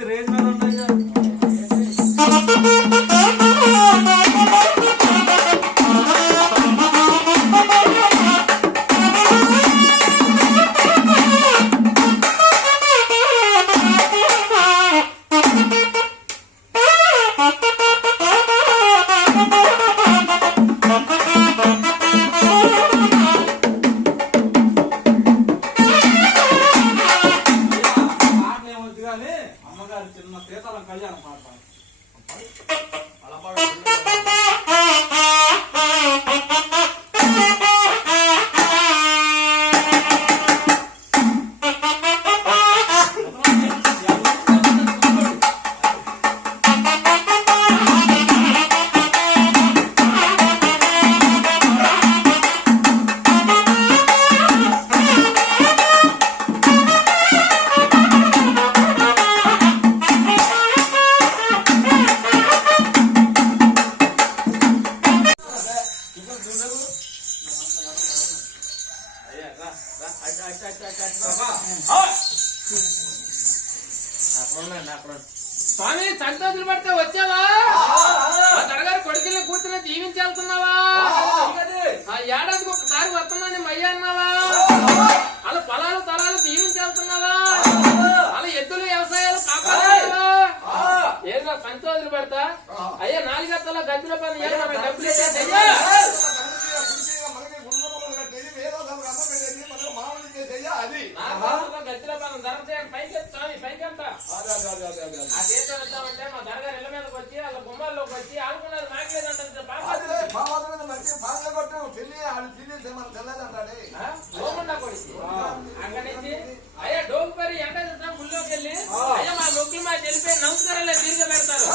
మంచి రేంజ్ మీద ఉన్నాయి. చిన్న సీతాలం కళ్యాణం పాడతాను. స్వామి సంతోషులు పడితే వచ్చావా? దొరగారు కొడుకుల్ని కూర్చుని దీవించేళ్తున్నావా? ఏడాదికి ఒకసారి వస్తున్నాను మయ్య అన్నావా? అలా పొలాలు తలాలు దీవించేళ్తున్నావా? అలా ఎద్దులు వ్యవసాయాలు కాపాడుతున్నావా? ఏదో సంతోషులు పడతా అయ్యా నాలుగత్తలో గద్దెల పని డబ్బులు గద్దెల పని ధర చేయండి పైకి స్వామి పైకంతా ఆ చేతితో వెళ్తామంటే మా దరగారు ఇళ్ళ మీదకి వచ్చి వాళ్ళ గుమ్మాల్లోకి వచ్చి ఆడుకున్నారు నాకలేదంటే అక్కడి నుంచి అయ్యా డోంపరి ఎండ గుళ్ళోకి వెళ్ళి అయ్యా మా నొక్కులు మా తెలిపి నమస్కారాలే తీరుగా పెడతారు.